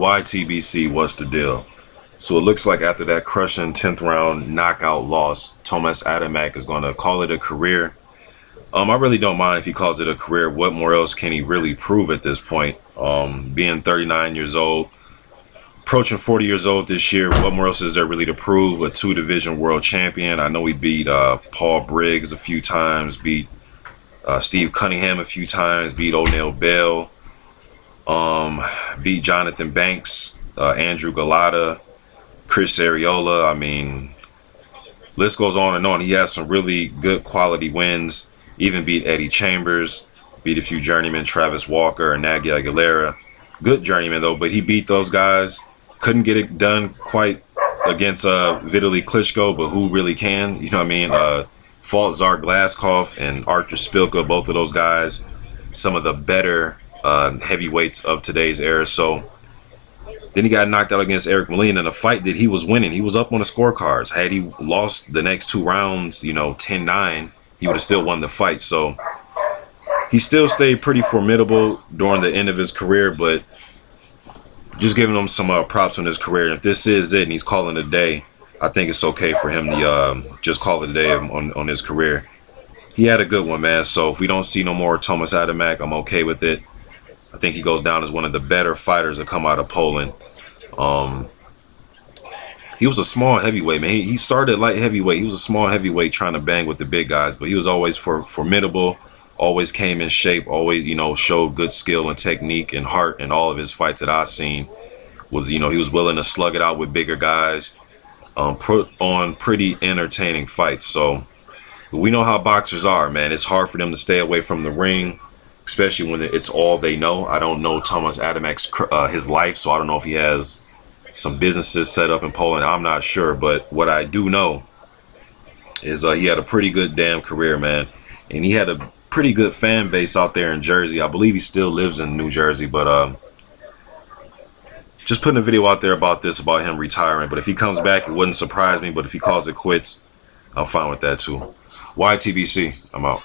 YTBC, what's the deal? So it looks like after that crushing 10th round knockout loss, Tomasz Adamek is going to call it a career. I really don't mind if he calls it a career. What more else can he really prove at this point? Being 39 years old, approaching 40 years old this year, what more else is there really to prove? A two-division world champion. I know he beat Paul Briggs a few times, beat Steve Cunningham a few times, beat O'Neal Bell, beat Jonathan Banks, Andrew Galata, Chris Arreola. I mean, list goes on and on. He has some really good quality wins. Even beat Eddie Chambers, beat a few journeymen, Travis Walker and Nagy Aguilera. Good journeyman though, but he beat those guys. Couldn't get it done quite against Vitaly Klitschko, but who really can? You know what I mean? Fought Tsar Glaskov and Arthur Spilka, both of those guys, some of the better heavyweights of today's era. So then he got knocked out against Eric Molina in a fight that he was winning. He was up on the scorecards. Had he lost the next two rounds, 10-9, he would have still won the fight. So he still stayed pretty formidable during the end of his career, but just giving him some props on his career. And if this is it and he's calling it a day, I think it's okay for him to just call it a day on his career. He had a good one, man. So if we don't see no more Tomasz Adamek, I'm okay with it. I think he goes down as one of the better fighters that come out of Poland. He was a small heavyweight, man. He started light heavyweight. He was a small heavyweight trying to bang with the big guys, but he was always formidable, always came in shape, always, showed good skill and technique and heart in all of his fights that I've seen. He was willing to slug it out with bigger guys, put on pretty entertaining fights. So we know how boxers are, man. It's hard for them to stay away from the ring, especially when it's all they know. I don't know Tomasz Adamek's his life, so I don't know if he has some businesses set up in Poland. I'm not sure, but what I do know is he had a pretty good damn career, man, and he had a pretty good fan base out there in Jersey. I believe he still lives in New Jersey, but just putting a video out there about him retiring. But if he comes back, it wouldn't surprise me. But if he calls it quits, I'm fine with that too. YTBC, I'm out.